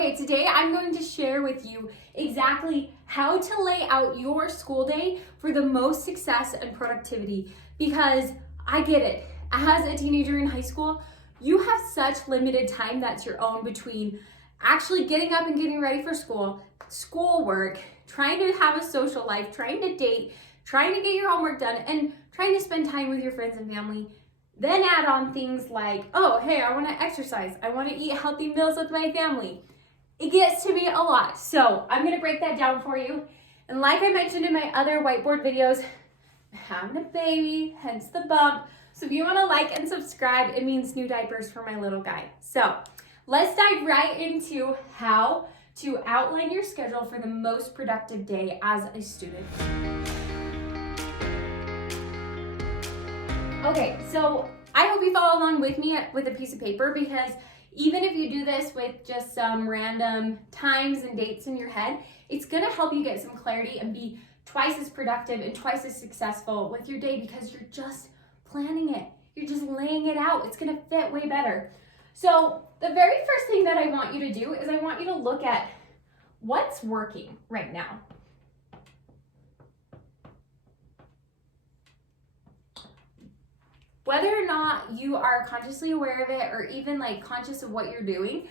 Okay, today I'm going to share with you exactly how to lay out your school day for the most success and productivity, because I get it. As a teenager in high school, you have such limited time that's your own between actually getting up and getting ready for school, schoolwork, trying to have a social life, trying to date, trying to get your homework done, and trying to spend time with your friends and family. Then add on things like, oh, hey, I want to exercise. I want to eat healthy meals with my family. It gets to be a lot. So I'm going to break that down for you. And like I mentioned in my other whiteboard videos, I'm having a baby, hence the bump. So if you want to like and subscribe, it means new diapers for my little guy. So let's dive right into how to outline your schedule for the most productive day as a student. Okay, so I hope you follow along with me with a piece of paper, because even if you do this with just some random times and dates in your head, it's gonna help you get some clarity and be twice as productive and twice as successful with your day, because you're just planning it. You're just laying it out. It's gonna fit way better. So the very first thing that I want you to do is I want you to look at what's working right now. Whether or not you are consciously aware of it or even like conscious of what you're doing,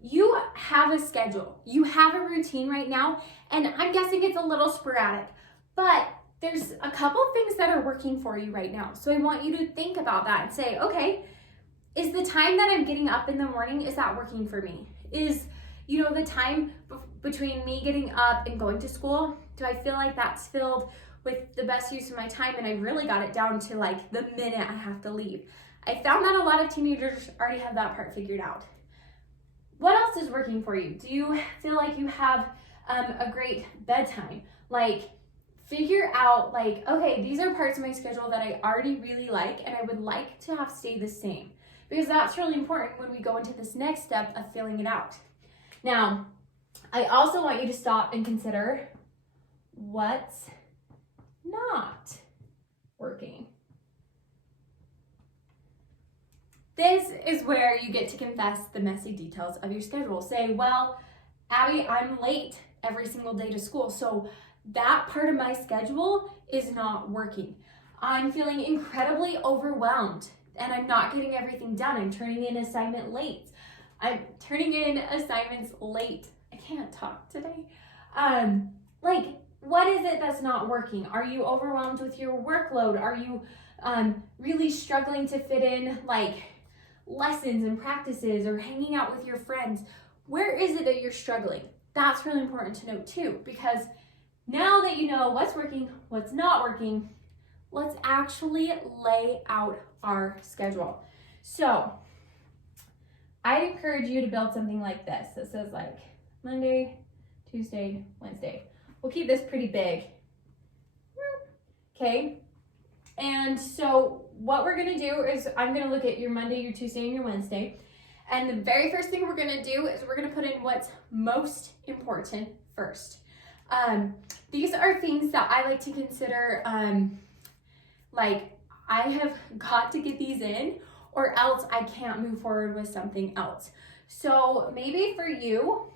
you have a schedule. You have a routine right now, and I'm guessing it's a little sporadic, but there's a couple things that are working for you right now. So I want you to think about that and say, okay, is the time that I'm getting up in the morning, is that working for me? Is, the time between me getting up and going to school, do I feel like that's filled with the best use of my time, and I really got it down to like the minute I have to leave? I found that a lot of teenagers already have that part figured out. What else is working for you? Do you feel like you have a great bedtime? Like, figure out like, okay, these are parts of my schedule that I already really like and I would like to have stay the same, because that's really important when we go into this next step of filling it out. Now, I also want you to stop and consider what's not working. This is where you get to confess the messy details of your schedule. Say, well, Abby, I'm late every single day to school, so that part of my schedule is not working. I'm feeling incredibly overwhelmed and I'm not getting everything done. I'm turning in assignments late. I can't talk today. What is it that's not working? Are you overwhelmed with your workload? Are you really struggling to fit in like lessons and practices or hanging out with your friends? Where is it that you're struggling? That's really important to note too, because now that you know what's working, what's not working, let's actually lay out our schedule. So I'd encourage you to build something like this that says like Monday, Tuesday, Wednesday. We'll keep this pretty big. Okay. And so what we're gonna do is I'm gonna look at your Monday, your Tuesday, and your Wednesday. And the very first thing we're gonna do is we're gonna put in what's most important first. These are things that I like to consider, like I have got to get these in or else I can't move forward with something else. So maybe for you,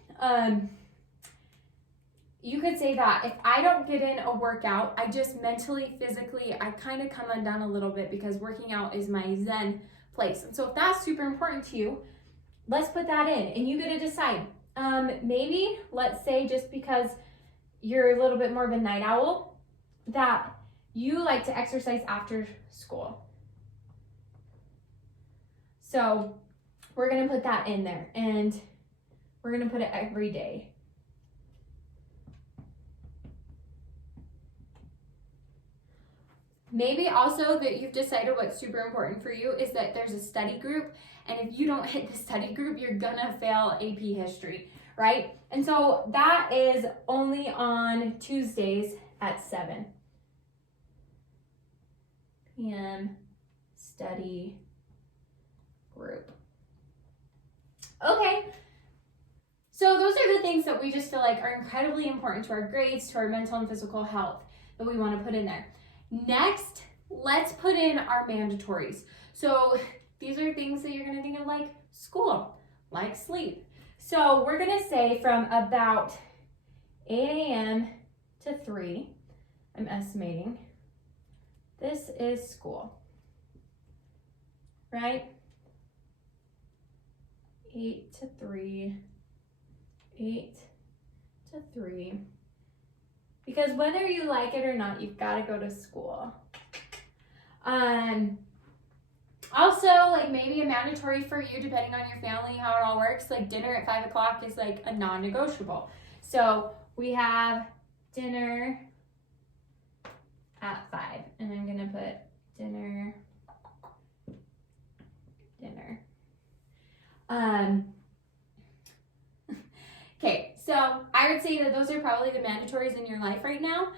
you could say that if I don't get in a workout, I just mentally, physically, I kind of come undone a little bit, because working out is my zen place. And so if that's super important to you, let's put that in and you get to decide. Maybe let's say just because you're a little bit more of a night owl, that you like to exercise after school. So we're gonna put that in there and we're gonna put it every day. Maybe also that you've decided what's super important for you is that there's a study group, and if you don't hit the study group, you're gonna fail AP history, right? And so that is only on Tuesdays at 7 p.m. study group. Okay, so those are the things that we just feel like are incredibly important to our grades, to our mental and physical health, that we want to put in there. Next, let's put in our mandatories. So these are things that you're going to think of like school, like sleep. So we're gonna say from about 8 a.m. to 3, I'm estimating, this is school, right? 8 to 3, 8 to 3. Because whether you like it or not, you've got to go to school. Also, like maybe a mandatory for you, depending on your family, how it all works, like dinner at 5 o'clock is like a non-negotiable. So we have dinner at 5, and I'm gonna put dinner. Okay, so I would say that those are probably the mandatories in your life right now.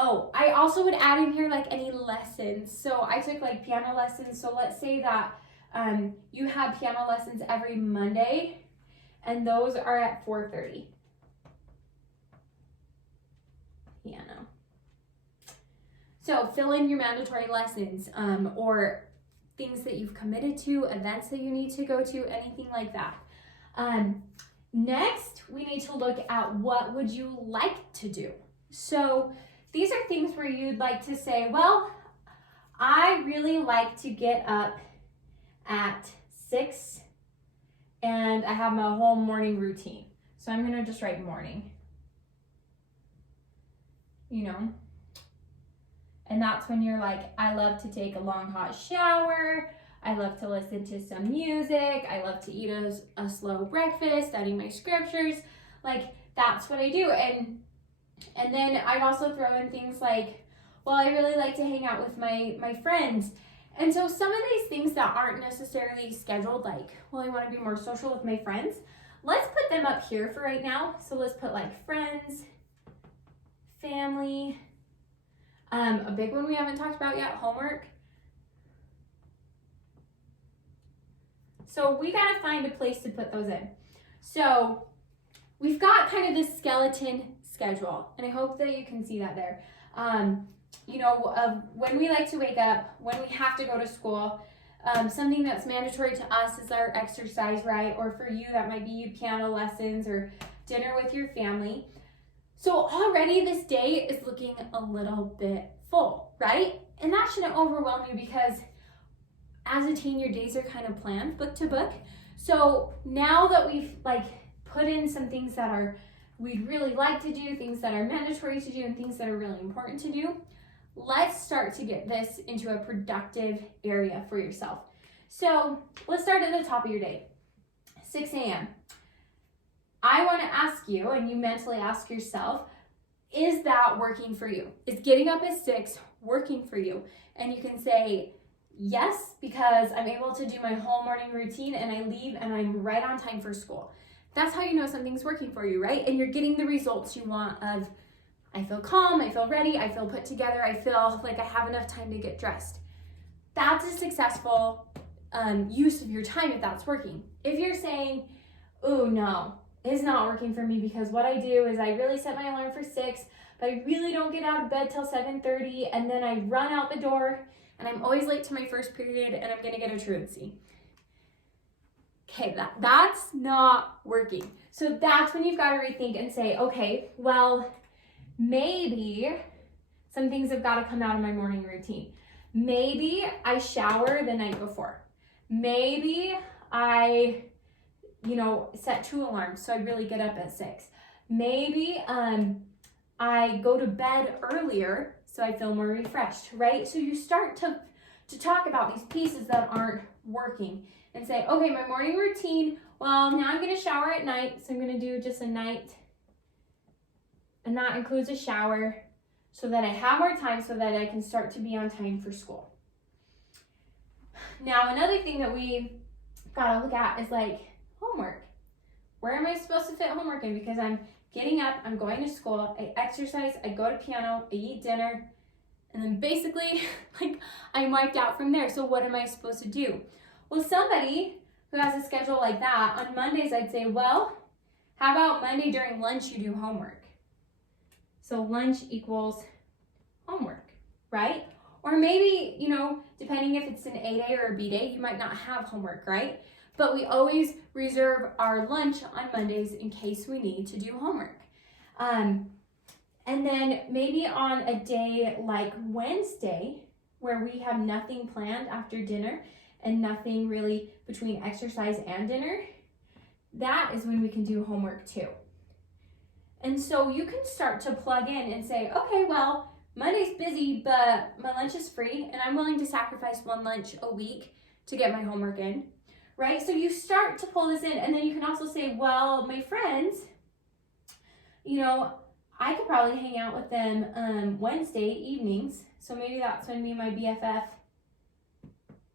Oh, I also would add in here like any lessons. So I took like piano lessons. So let's say that you have piano lessons every Monday, and those are at 4:30. Piano. So fill in your mandatory lessons or things that you've committed to, events that you need to go to, anything like that. Next, we need to look at what would you like to do. So these are things where you'd like to say, well, I really like to get up at 6 and I have my whole morning routine. So I'm gonna just write morning, you know? And that's when you're like, I love to take a long hot shower. I love to listen to some music. I love to eat a slow breakfast, study my scriptures. Like, that's what I do. And then I'd also throw in things like, well, I really like to hang out with my friends. And so some of these things that aren't necessarily scheduled, like, well, I want to be more social with my friends, let's put them up here for right now. So let's put like friends, family, a big one we haven't talked about yet, homework. So we gotta find a place to put those in. So we've got kind of this skeleton schedule, and I hope that you can see that there. When we like to wake up, when we have to go to school, something that's mandatory to us is our exercise, right? Or for you, that might be piano lessons or dinner with your family. So already this day is looking a little bit full, right? And that shouldn't overwhelm you because as a teen, your days are kind of planned book to book. So now that we've like put in some things that we'd really like to do, things that are mandatory to do, and things that are really important to do, let's start to get this into a productive area for yourself. So let's start at the top of your day, 6 a.m. I want to ask you, and you mentally ask yourself, is that working for you? Is getting up at 6 working for you? And you can say, yes, because I'm able to do my whole morning routine and I leave and I'm right on time for school. That's how you know something's working for you, right? And you're getting the results you want of, I feel calm, I feel ready, I feel put together, I feel like I have enough time to get dressed. That's a successful use of your time if that's working. If you're saying, oh no, it's not working for me because what I do is I really set my alarm for 6, but I really don't get out of bed till 7:30, and then I run out the door and I'm always late to my first period and I'm gonna get a truancy. Okay, that's not working. So that's when you've got to rethink and say, okay, well, maybe some things have got to come out of my morning routine. Maybe I shower the night before. Maybe I, set 2 alarms so I really get up at 6. Maybe I go to bed earlier so I feel more refreshed, right? So you start to talk about these pieces that aren't working and say, okay, my morning routine, well, now I'm going to shower at night, so I'm going to do just a night, and that includes a shower so that I have more time so that I can start to be on time for school. Now, another thing that we got to look at is like homework. Where am I supposed to fit homework in? Because I'm getting up, I'm going to school, I exercise, I go to piano, I eat dinner, and then basically, I'm wiped out from there. So what am I supposed to do? Well, somebody who has a schedule like that, on Mondays, I'd say, well, how about Monday during lunch you do homework? So lunch equals homework, right? Or maybe, depending if it's an A day or a B day, you might not have homework, right? but we always reserve our lunch on Mondays in case we need to do homework. And then maybe on a day like Wednesday, where we have nothing planned after dinner and nothing really between exercise and dinner, that is when we can do homework too. And so you can start to plug in and say, okay, well, Monday's busy, but my lunch is free and I'm willing to sacrifice one lunch a week to get my homework in, right? So you start to pull this in, and then you can also say, well, my friends, you know, I could probably hang out with them Wednesday evenings. So maybe that's when me and my BFF,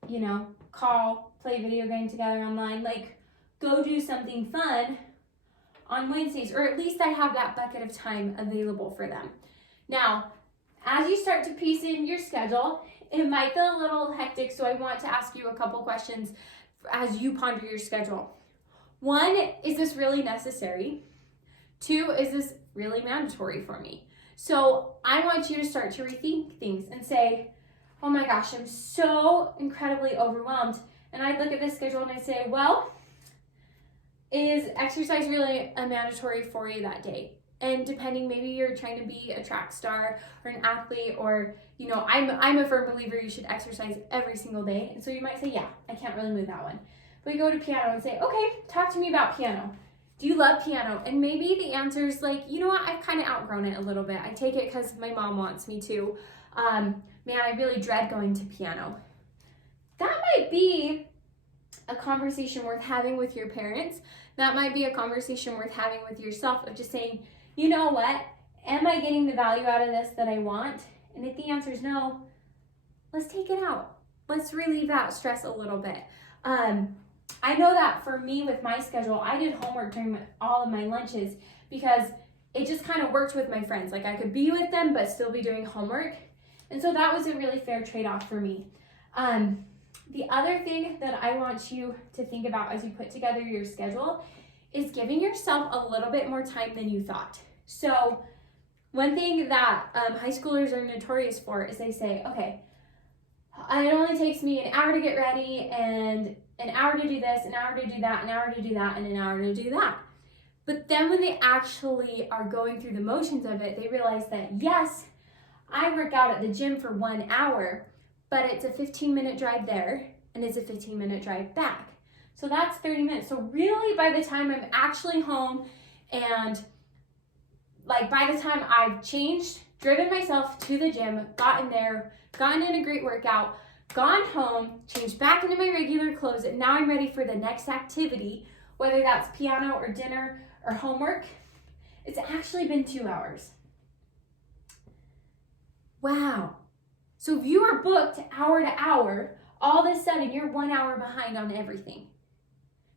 you know, call, play video game together online, like go do something fun on Wednesdays, or at least I have that bucket of time available for them. Now, as you start to piece in your schedule, it might feel a little hectic, so I want to ask you a couple questions as you ponder your schedule. One, is this really necessary? Two, is this really mandatory for me? So I want you to start to rethink things and say, oh my gosh, I'm so incredibly overwhelmed. And I look at this schedule and I say, well, is exercise really a mandatory for you that day? And depending, maybe you're trying to be a track star or an athlete, or, you know, I'm a firm believer you should exercise every single day. And so you might say, yeah, I can't really move that one. But you go to piano and say, okay, talk to me about piano. Do you love piano? And maybe the answer is like, you know what, I've kind of outgrown it a little bit. I take it because my mom wants me to. Man, I really dread going to piano. That might be a conversation worth having with your parents. That might be a conversation worth having with yourself, of just saying, you know what, am I getting the value out of this that I want? And if the answer is no, let's take it out. Let's relieve that stress a little bit. I know that for me with my schedule, I did homework during all of my lunches because it just kind of worked with my friends. Like I could be with them, but still be doing homework. And so that was a really fair trade-off for me. The other thing that I want you to think about as you put together your schedule is giving yourself a little bit more time than you thought. So one thing that high schoolers are notorious for is they say, okay, it only takes me an hour to get ready and an hour to do this, an hour to do that, an hour to do that, and an hour to do that. But then when they actually are going through the motions of it, they realize that, yes, I work out at the gym for 1 hour, but it's a 15-minute drive there and it's a 15-minute drive back. So that's 30 minutes. So really by the time I'm actually home and like by the time I've changed, driven myself to the gym, gotten there, gotten in a great workout, gone home, changed back into my regular clothes, and now I'm ready for the next activity, whether that's piano or dinner or homework, it's actually been 2 hours. Wow. So if you are booked hour to hour, all of a sudden you're 1 hour behind on everything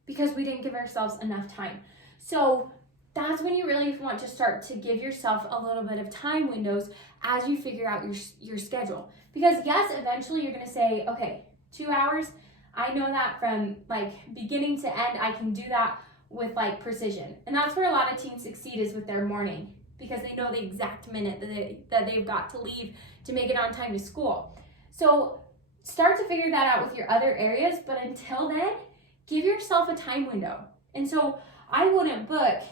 because we didn't give ourselves enough time. So that's when you really want to start to give yourself a little bit of time windows as you figure out your schedule. Because yes, eventually you're gonna say, okay, 2 hours, I know that from like beginning to end, I can do that with like precision. And that's where a lot of teens succeed, is with their morning, because they know the exact minute that they've got to leave to make it on time to school. So start to figure that out with your other areas, but until then, give yourself a time window. And so I wouldn't book,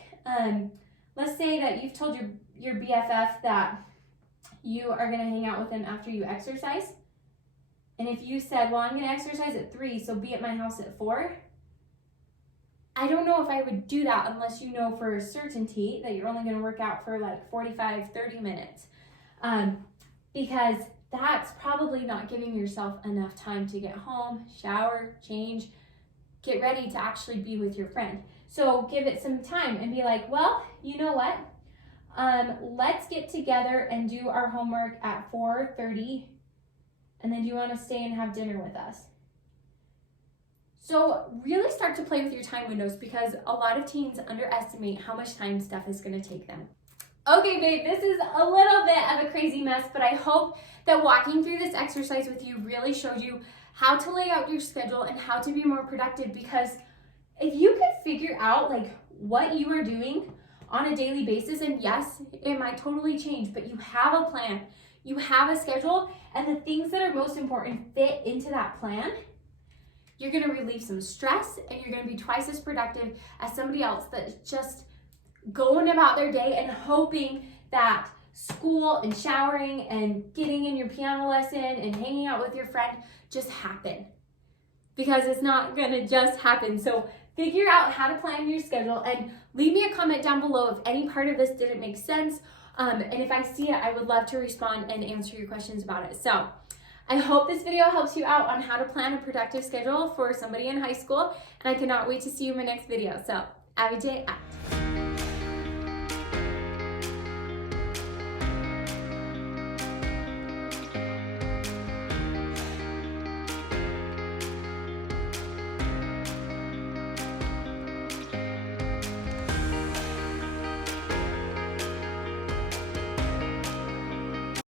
let's say that you've told your BFF that you are gonna hang out with them after you exercise. And if you said, well, I'm gonna exercise at 3, so be at my house at 4, I don't know if I would do that unless you know for a certainty that you're only gonna work out for like 45, 30 minutes. Because that's probably not giving yourself enough time to get home, shower, change, get ready to actually be with your friend. So give it some time and be like, well, you know what? Let's get together and do our homework at 4:30, and then do you want to stay and have dinner with us? So really start to play with your time windows, because a lot of teens underestimate how much time stuff is going to take them. Okay, babe, this is a little bit of a crazy mess, but I hope that walking through this exercise with you really showed you how to lay out your schedule and how to be more productive. Because if you could figure out like what you are doing on a daily basis, and yes, it might totally change, but you have a plan, you have a schedule, and the things that are most important fit into that plan, You're gonna relieve some stress, and you're gonna be twice as productive as somebody else that's just going about their day and hoping that school and showering and getting in your piano lesson and hanging out with your friend just happen. Because it's not gonna just happen. So figure out how to plan your schedule and leave me a comment down below if any part of this didn't make sense. And if I see it, I would love to respond and answer your questions about it. So I hope this video helps you out on how to plan a productive schedule for somebody in high school. And I cannot wait to see you in my next video. So Abbi J out.